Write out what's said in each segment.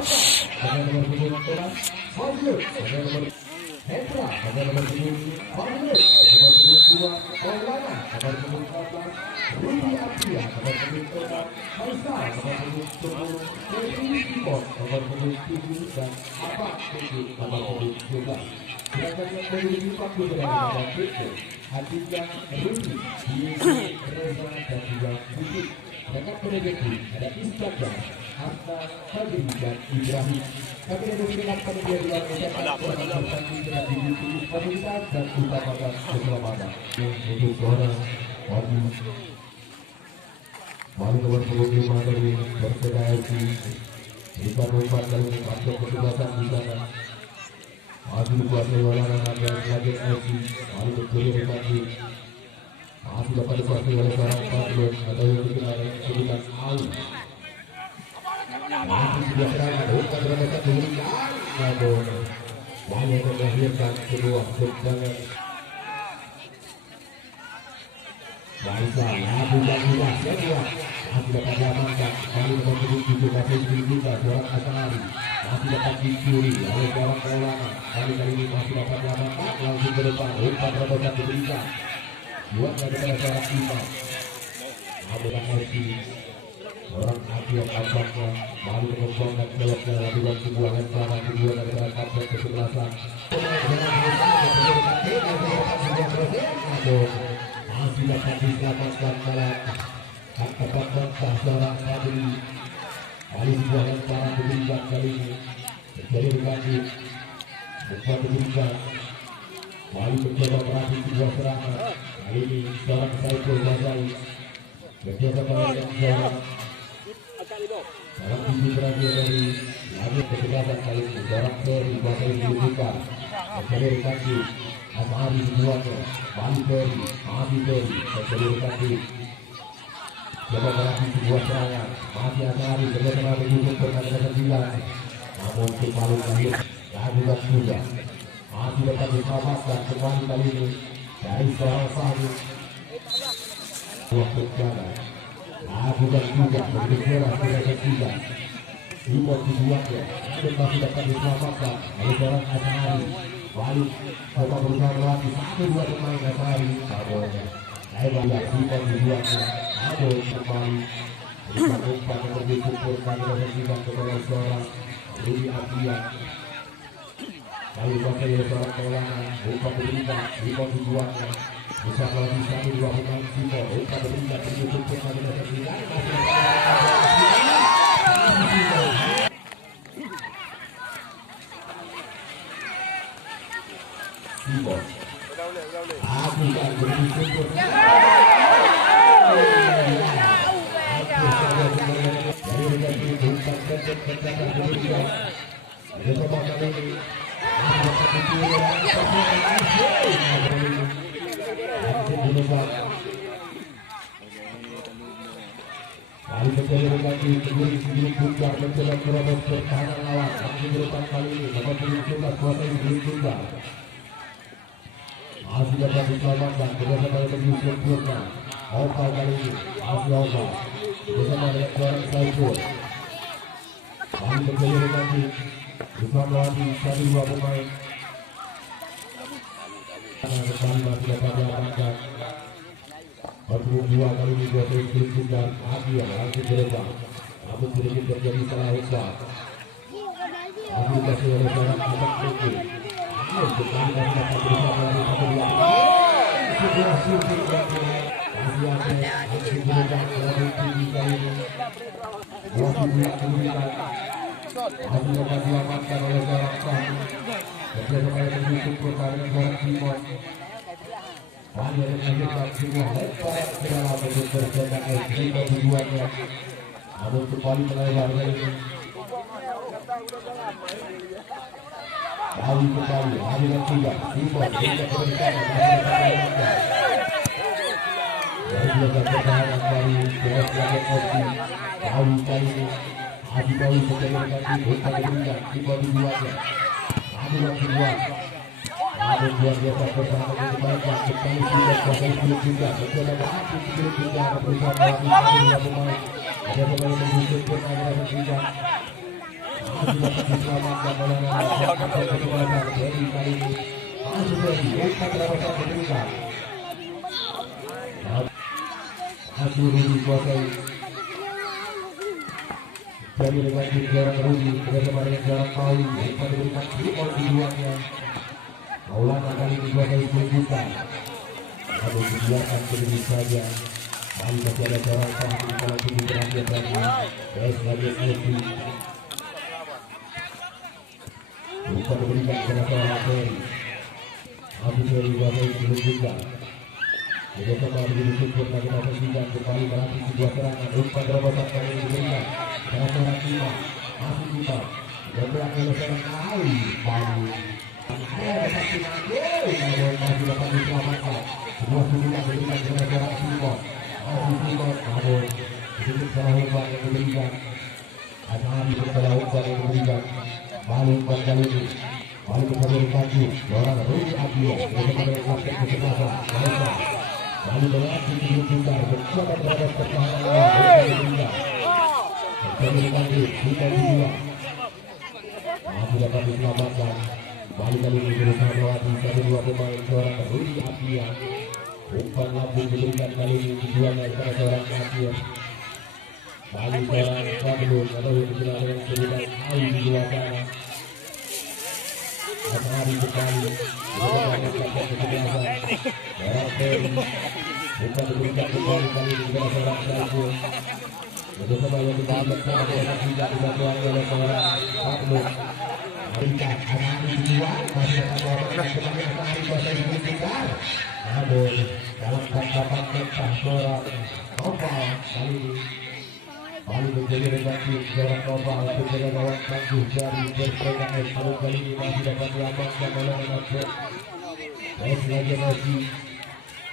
dengan nomor punggung Thomas Fadlur, dengan nomor Hendra, dengan nomor punggung Fadlur, nomor punggung 2 Maulana, nomor punggung 14 Rudi Apria, nomor punggung 4 Faisal, nomor punggung 10 Febri Timor, nomor punggung 7 dan Abang Punggung nomor punggung 12. Sedangkan yang memiliki waktu berada pada Brito, Aditya Rudi, Yudi Reza dan juga Bukit. Sedangkan peneliti ada Iskandar, Hafna, Fadli dan Ibrahim. Kami yang memberikan pada dia dengan ucapan selamat bertanding dengan diikuti fasilitas dan utamakan keselamatan. Untuk seorang Wali nomor 25 dari Perseda FC berikan umpan dari masuk kesebelasan di sana. Masih dikuasai oleh Nadia Raja FC. Wali berkulir kaki. Masih dapat dikuasai oleh seorang Fadlun atau yang dikenal sebutan Alu. Masih sudah serangan. Umpan berangkat diberikan. Namun Wali akan melahirkan sebuah tendangan. Baiklah, bukan juga semua masih dapat diamankan. Kali nomor 7 masih dibuka seorang Asari masih dapat dicuri oleh seorang Maulana. Kali ini masih dapat diamankan langsung ke depan. Umpan terobosan diberikan buat daripada seorang Imam. Namun Mercy orang Akyok tampaknya baru mengembangkan beloknya lakukan sebuah lemparan kedua daripada kapten kesebelasan. Masih dapat diselamatkan dalam tempat mentah seorang Fadli. Kali sebuah lemparan diberikan kali ini terjadi berganti. Umpan diberikan Wali mencoba meraih sebuah serangan. Kali ini seorang Saiful Basai bekerjasama dengan seorang tinggi berhasil dari lagi ketegasan kali ini. Seorang Ferry Basai dibutuhkan terjadi berganti. Asari semuanya Bali Ferry, Mahdi Ferry terjadi berganti. Coba meraih sebuah serangan. Masih Asari bersama mendukung pertandingan 9. Namun kembali lahir lakukan sudah. Masih dapat diselamatkan kembali kali ini dari seorang Fahmi. Waktu jaga lakukan juga bergerak sudah ketiga. Timur tujuannya dan masih dapat diselamatkan oleh seorang Asari. Balik coba berusaha melatih 1-2 pemain Asari. Namun lebar ya Timur tujuannya. Namun kembali berikan umpan yang lebih sempurna diberikan kepada seorang Rudi Apria. Lalu pakai seorang Maulana, umpan diberikan Timur tujuannya. Bisa melalui 1-2 pemain Timur. Umpan diberikan lebih sempurna diberikan Timur. Aku tak bersyukur. Dari negeri bukan tendangan diberikan. Bersama kali ini, Kali menjadi berganti sendiri Bundar mencoba merobos pertahanan lawan. Masih berulang kali ini nomor 17 kuasa sendiri Bundar. Masih dapat diselamatkan bersama dengan Yusuf Purna. Opa kali ini masih Opa bersama dengan seorang Saiful. Kali menjadi berganti bersama melewati 1-2 pemain. Kembali masih dapat diamankan. Bertemu 2 kali ini dua Yusuf Purna. Adia langsung ke depan. Namun sedikit terjadi salah umpan. Masih dikasih oleh seorang Abang Punggung. Kembali masih dapat berusaha melalui 1-2. Sebuah syuting yang masih ada masih berubah melalui tinggi kali ini. Masih diberikan. Masih dapat diamankan oleh seorang Fahmi. Bersama dengan Yusuf Purna dengan seorang Timor. Hanya mengajukan sebuah lemparan ke dalam untuk bercetak Timor tujuannya. Namun kembali melebar kali ini. Kali kembali, hadiran tiga, Timor tidak berikan dari belakang pertahanan dari Timor Belakang Opsi. Kali ini, Adi Bawi menjadi berganti untuk diberikan Timor tujuannya. Hadiran kedua, namun luar biasa pertahanan yang dimainkan. Kembali tidak kuasai sebelum juga, mencoba mengaku sebelum juga berusaha melalui 2 pemain. Ada pemain yang menunjukkan pemain yang tidak. masih dapat diselamatkan oleh Ferry kali ini. Masih Ferry, umpan terobosan diberikan. Masih Rudi dikuasai. Jadi dengan seorang Rudi bersama dengan seorang Pauli, umpan diberikan Simon di duanya. Maulana kali ini dikuasai Bunjukan. Lalu dibiarkan sendiri saja. Lalu masih ada seorang Fahmi kalau ini terakhir lagi. Terus lagi Elvi. Umpan diberikan kepada seorang Ferry. Abu Ferry dikuasai Bunjukan. Juga kembali disebut lagi membersihkan kembali melatih sebuah serangan. Umpan terobosan kali ini diberikan kepada seorang Imam. Masih Imam. Gerak oleh seorang Ali. Bali. Ada satu lagi. Namun masih dapat diselamatkan. Sebuah sundulan diberikan kepada seorang Simon. Masih Simon. Namun disebut salah umpan yang diberikan. Ada salah umpan yang diberikan. Bali umpan kali ini. Bali bersama maju. Seorang Rudi Abdul. Bersama dengan kapten kesebelasan. Malaysia. Lalu berlatih di Bungar bersama terhadap pertahanan Bungar. Bersama lagi kita dua. Masih dapat diselamatkan. Balik kali ini berusaha melewati satu dua pemain seorang Rudi Abia. Umpan lambung diberikan kali ini keduanya kepada seorang Abia. Balik seorang Fadlun atau yang dikenal dengan sebutan Ai di luar sana. Matahari kembali dengan kapten kesebelasan seorang Ferry. Umpan diberikan kembali kali ini kepada seorang Saiful. Bersama yang diberikan kepada seorang tidak dibantuan oleh seorang Fadlun. Berikan Matahari kedua masih akan melakukan kembali Matahari kuasa diberikan. Namun dalam tangkapan mentah seorang Nopal kali ini Balik menjadi negatif seorang Nopal untuk menjawab tangguh dari PSPKS. Namun kali ini masih dapat diamankan oleh Menapet. Terus lagi Messi.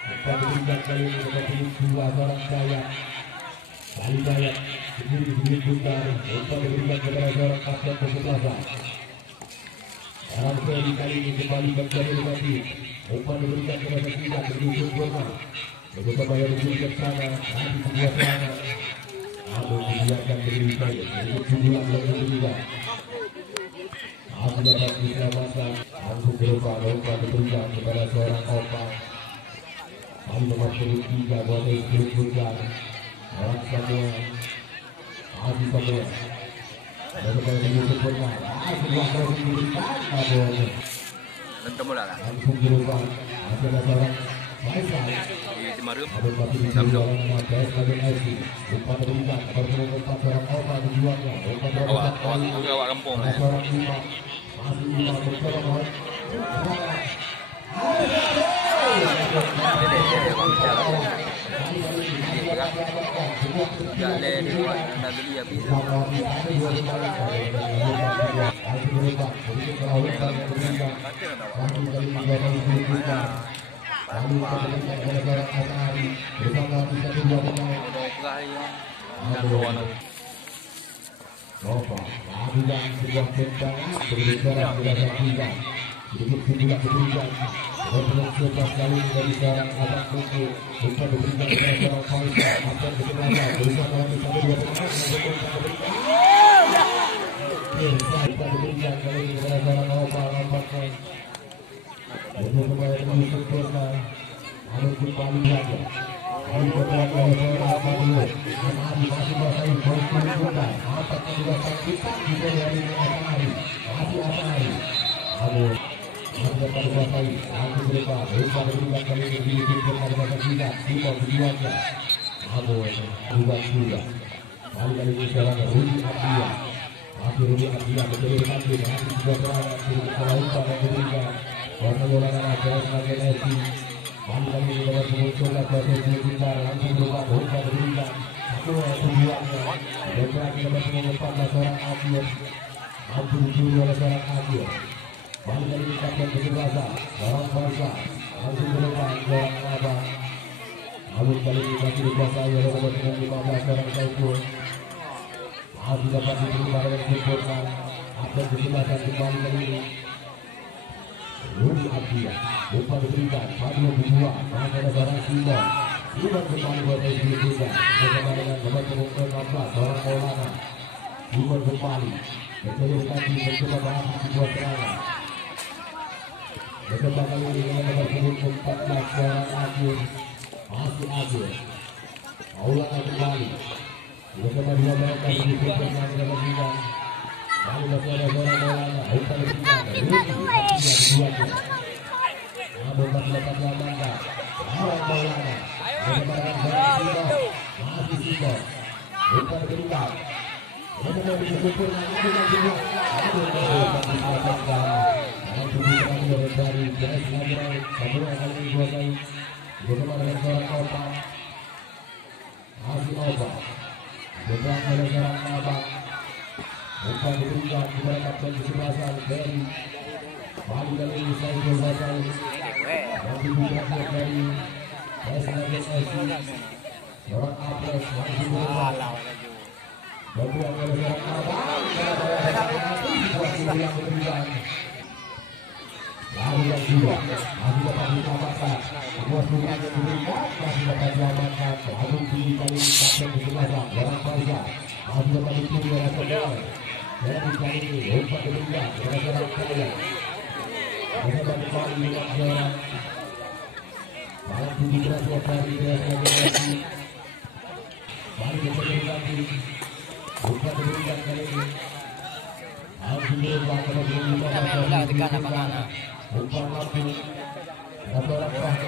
Umpan diberikan kali ini kepada dua seorang Dayak. Kali Dayak sendiri Bungar. Umpan diberikan kepada seorang kapten kesebelasan. Seorang Ferry kali ini kembali menjadi negatif. Umpan diberikan kepada kita menuju Bungar. Bersama yang diberikan sana. Nanti sebuah serangan. Namun dibiarkan berdiri saja. Untuk sundulan yang diberikan. Masih dapat diselamatkan. Langsung berupa umpan diberikan kepada seorang Opal. Lalu nomor 3 buat istri Bungar. Orang Samuel. Masih Samuel. Bersama yang diberikan Bungar. Sebuah serangan diberikan. Namun langsung berupa. Masih ada seorang Faisal. Ada masih di seorang PS lagi Messi. Umpan diberikan bertemu umpan seorang Omar tujuannya. Umpan terobosan kali ini seorang Imam. Masih Imam bersama lalu kemudian ada seorang Matahari bersama bisa dua pemain. Nova melakukan sebuah tendangan berbicara berdasar tiga. Sedikit sundulan diberikan. Berpeluang 11 kali dari seorang Abang Kuku. Umpan diberikan kepada seorang Faisal. Kapten kesebelasan berusaha melewati satu dua pemain. Umpan diberikan kali ini kepada seorang Nova nampaknya. Untuk kembali menuju Bungar. Namun kembali saja. Lalu bergerak oleh seorang Fadlun. Matahari masih menguasai poin Bungar. Nampaknya juga sangkutan juga dari Matahari. Masih Matahari. Namun masih dapat dikuasai. Langsung berubah. Umpan diberikan kali ini di Bungar dengan tidak. Simon keduanya. Namun juga. Kali ini seorang Rudi Abdia. Masih Rudi Abdia menjadi negatif. Masih juga serangan. Salah umpan yang diberikan. Warna bola terus lagi Messi. Kali ini nomor 11 Messi Bungar langsung berubah umpan diberikan. Satu tujuannya. Bergerak nomor 14 seorang Akhir. Mampu dicuri oleh seorang Akhir. Kali ini kapten kesebelasan seorang Faisal langsung berubah seorang Abang. Namun kali ini masih dikuasai oleh nomor 15 seorang Saiful. Masih dapat diterima dengan sempurna. Kapten kesebelasan kembali kali ini. Rudi Abdia, umpan diberikan, Fadlun dibuang, masih ada seorang Simon. Simon kembali buat Messi juga, bersama dengan nomor 16, seorang Maulana. Simon kembali, Mencoba lagi mencoba berhasil sebuah serangan. Mencoba kali ini dengan nomor punggung 14 seorang Agus. Masih Agus. Maulana kembali. Mencoba dua mereka sedikit dengan berlebihan. Lalu masih ada seorang Maulana. Umpan berpindah. Keduanya. Namun masih dapat diamankan. Seorang Maulana. Mencoba dengan seorang Simo. Masih Simo. Umpan berpindah. Mencoba disempurna. Dengan Simo. Dari Jas Nagrau, Samurai kali ini 2 kali. Bersama dengan seorang Opa. Masih Opa. Beberapa oleh seorang Abang. Umpan diberikan kepada kapten kesebelasan dari Bali kali ini Saiful Hasan. Masih diberikan dari Jas Nagrau SC. Seorang Apres masih diberikan. Beberapa oleh seorang Abang. Situasi yang diberikan. Lalu yang kedua masih dapat diselamatkan. Sebuah sungai yang diberikan masih dapat diselamatkan. Lalu tinggi kali ini kapten kesebelasan Orang Faizal masih dapat dipilih oleh Sekolah. Jadi kali ini umpan diberikan oleh seorang Kaya. Mencoba kembali dengan seorang Bahan tinggi berhasil dari Dewas. Balik mencoba lagi. Umpan diberikan kali ini. Harus diberikan kepada Bumika. Umpan lagi. Satu orang pasti.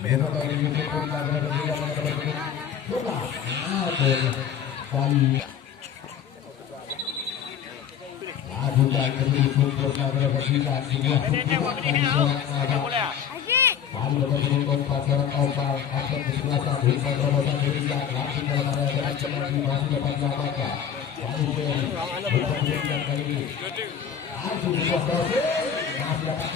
Mereka dari Yusuf Nagrau bola. Kali. Adukan dari Yusuf Nagrau sebuah pukulan dari seorang Nagrau. Kali bertemu pasaran Opal akan kesebelasan umpan terobosan diberikan langsung dalam area berancam lagi masih dapat diamankan. Kali Ferry umpan diberikan kali ini. Langsung sebuah proses masih dapat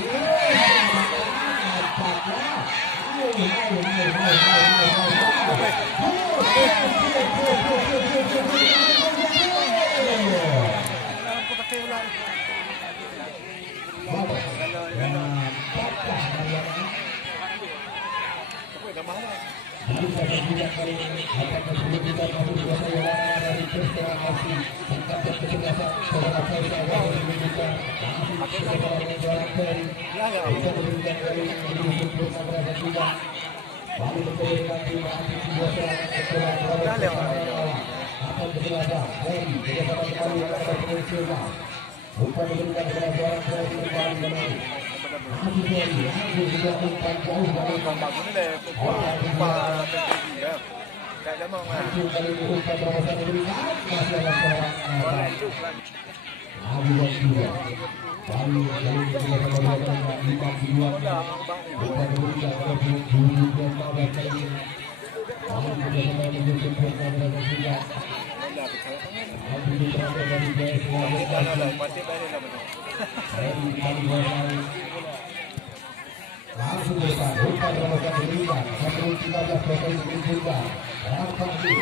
langsung depan umpan terobosan diberikan 13 juga Orang Fahri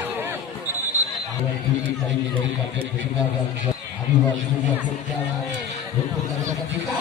awal tinggi kali ini dari kapten kesebelasan Adiwan sebuah berjalan untuk mendapatkan kita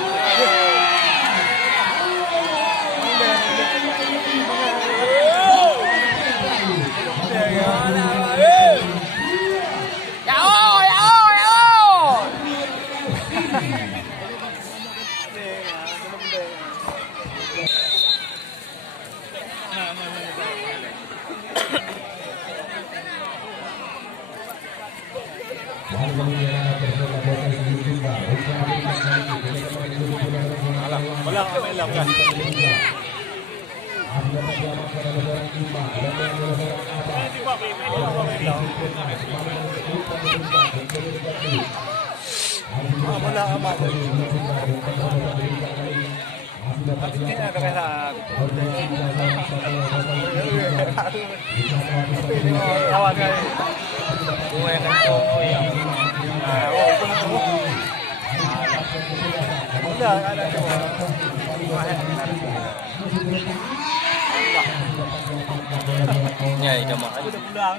Ya, udah mau aja. Udah pulang.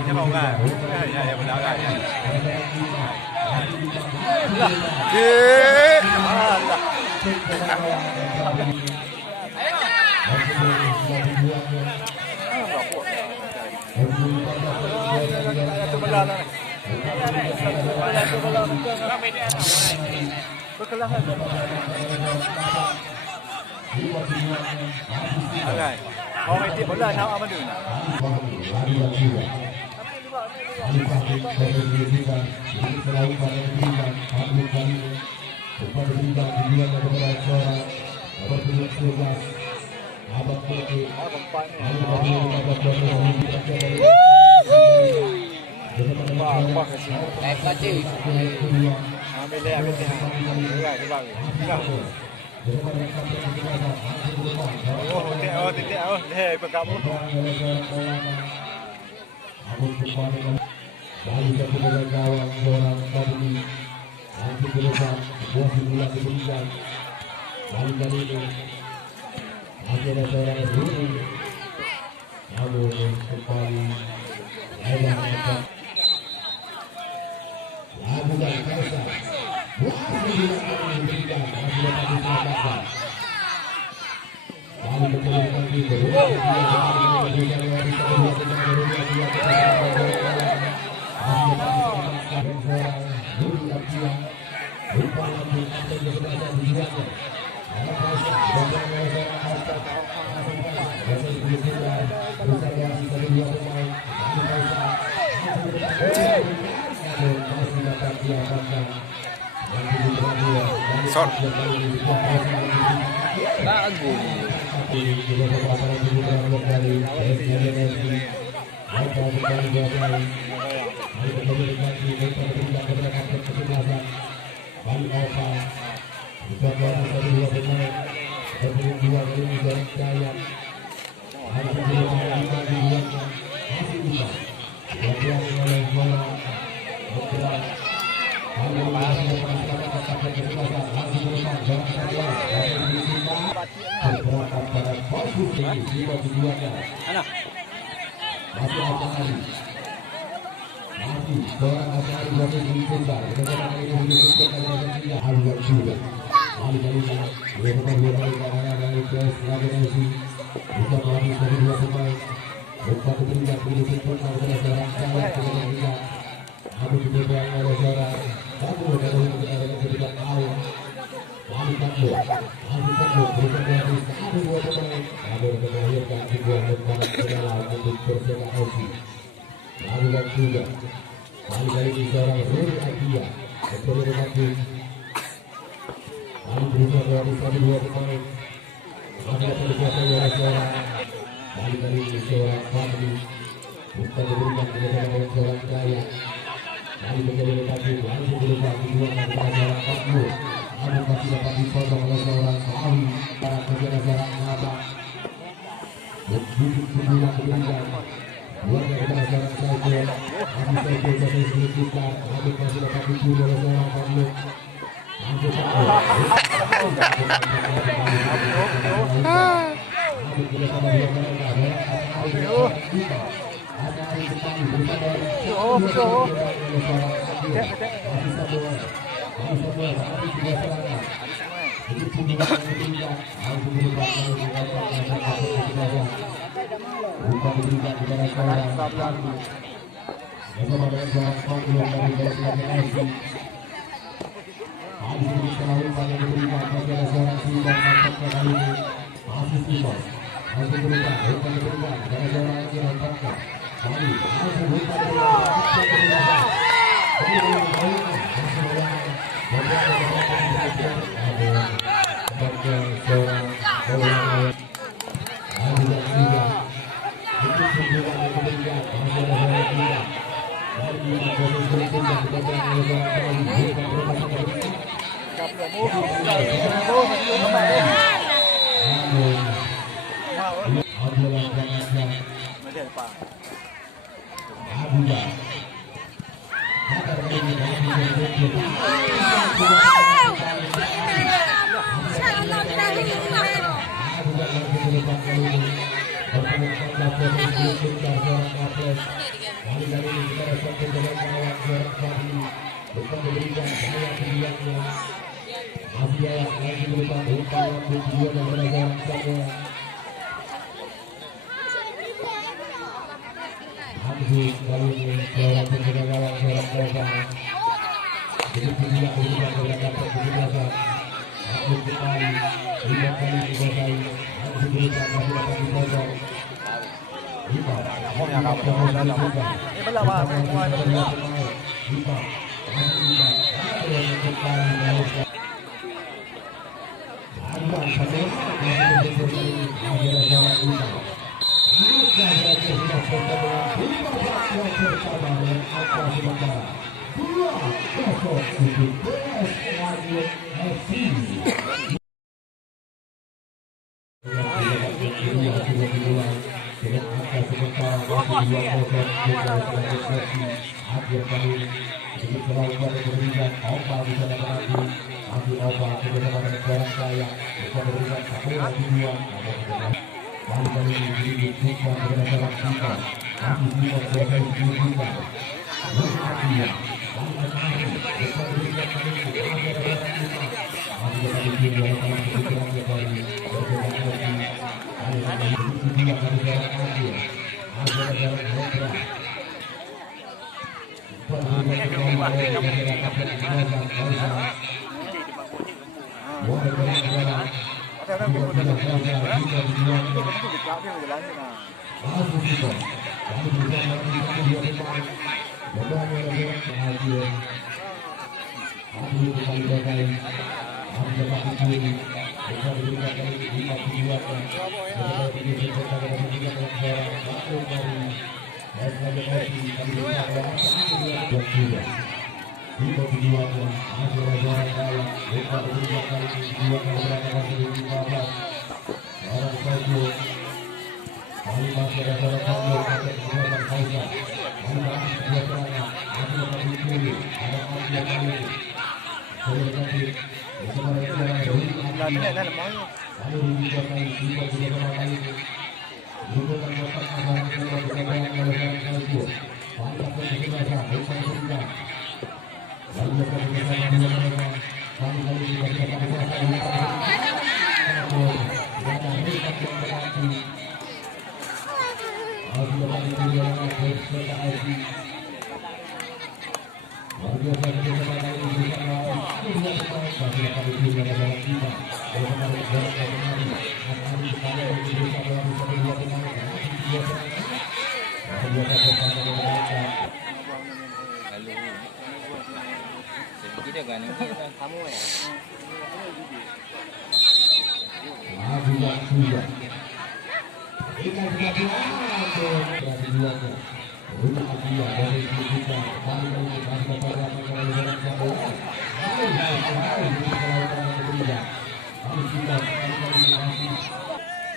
Ini mau enggak? Ya, benar enggak ya. belah lah. Belah tu belah betul. Kami ni ada. Bekelah kan. Alright. Orang itu bola nak apa dulu? Dari satu bola gawang seorang Fadli, nanti ke depan buah bola diberikan. Kali ini masih ada seorang Rudi, namun kembali Ella dapat lakukan Kaisar. Buah bola diberikan, masih dapat diselamatkan. Kali berkeliling di kedua, Maju kali ini seorang penjaga gawang seorang Kosa. Begitu dia berubah berangkat kesebelasan. Aku kembali 5 kali dikuasai. Aku berikan masih dapat dipotong. 5.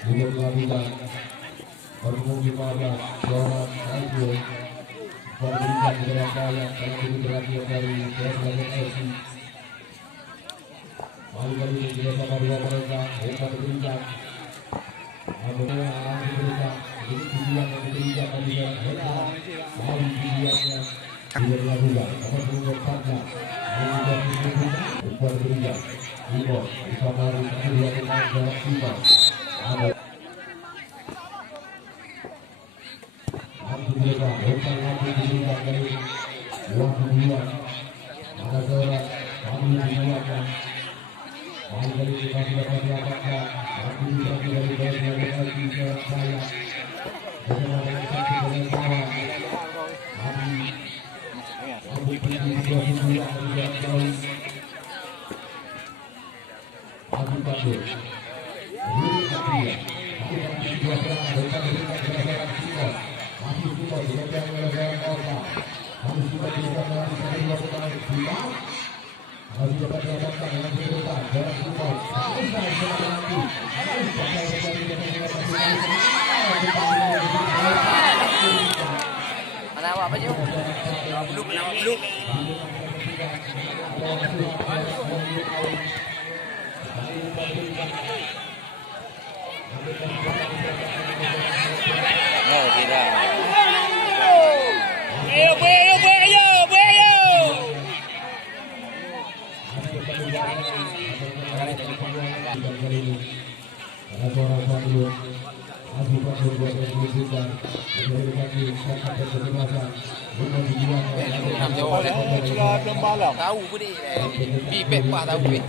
Ini belum apa? Mana awak baju? Belum. Oh, tidak. Akibat berbuat yang diwujudkan memberikan kata kebebasan bukan dijual Sudah belum malam. Tahu pun dia. Bibek pak tahu ni.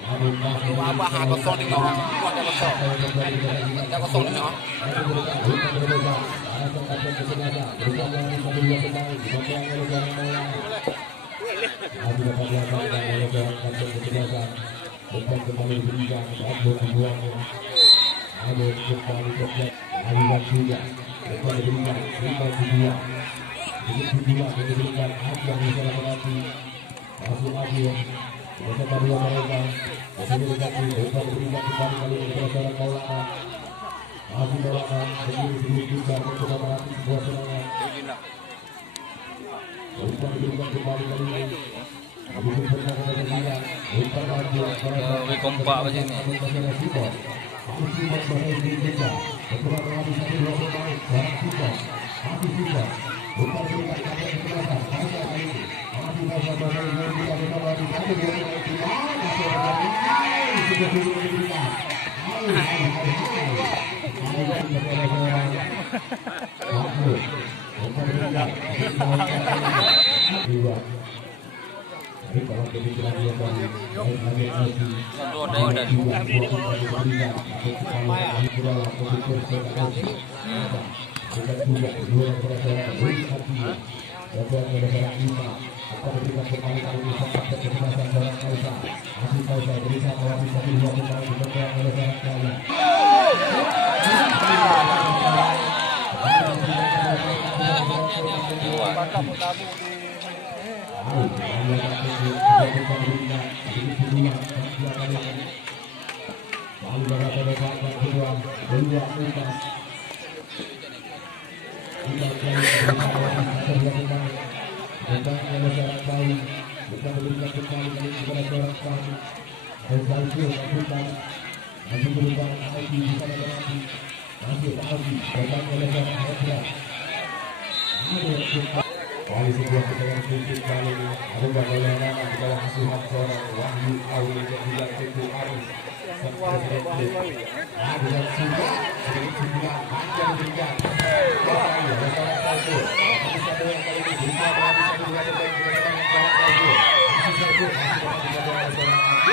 Apa kosong ni kau? Ada kosong. Ada kosong ni kau. Kompak macam ni. Kali sebuah pertandingan kritik kali ini ada oleh nama di bawah asuhan seorang Wahyu Awi dan juga Teguh Arif sang presiden klub. Dengan sudah sedikit suntikan panjang diberikan. Ada seorang Taibu. Masih satu yang kali ini berusaha menghabiskan dua terbaik di depan seorang Taibu. Masih satu masih dapat dilakukan oleh seorang Taibu.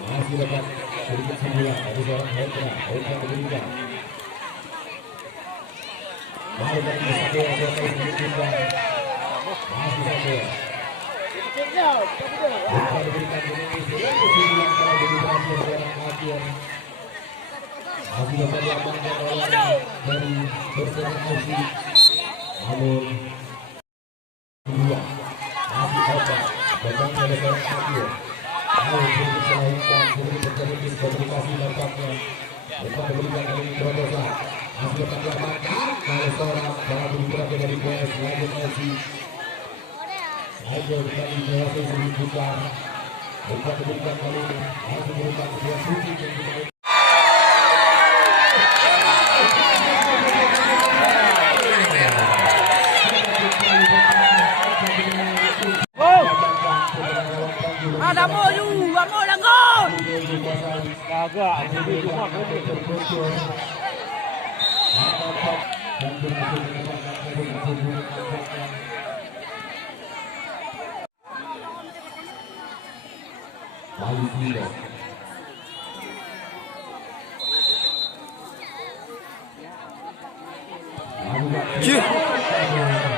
Masih dapat sedikit sembulan dari seorang Hendra berubah. Baru dari satu yang sedikit masih satu. Bukan diberikan Indonesia yang kesimpulan kalau jadi berhasil seorang Adian. Masih dapat diamankan oleh dari Persema FC. Namun kedua masih hebat datang dari seorang Akil. Namun sedikit salah umpan, sedikit terjadi komunikasi nampaknya. Umpan diberikan oleh terobosan. Masih dapat diamankan oleh seorang baru berada dari PS Legend FC. Legend kali berhasil dibuka. Umpan diberikan kali ini langsung merupakan sebuah shooting yang dimainkan. Vamos la gol. Kagak, ini cuma Cih.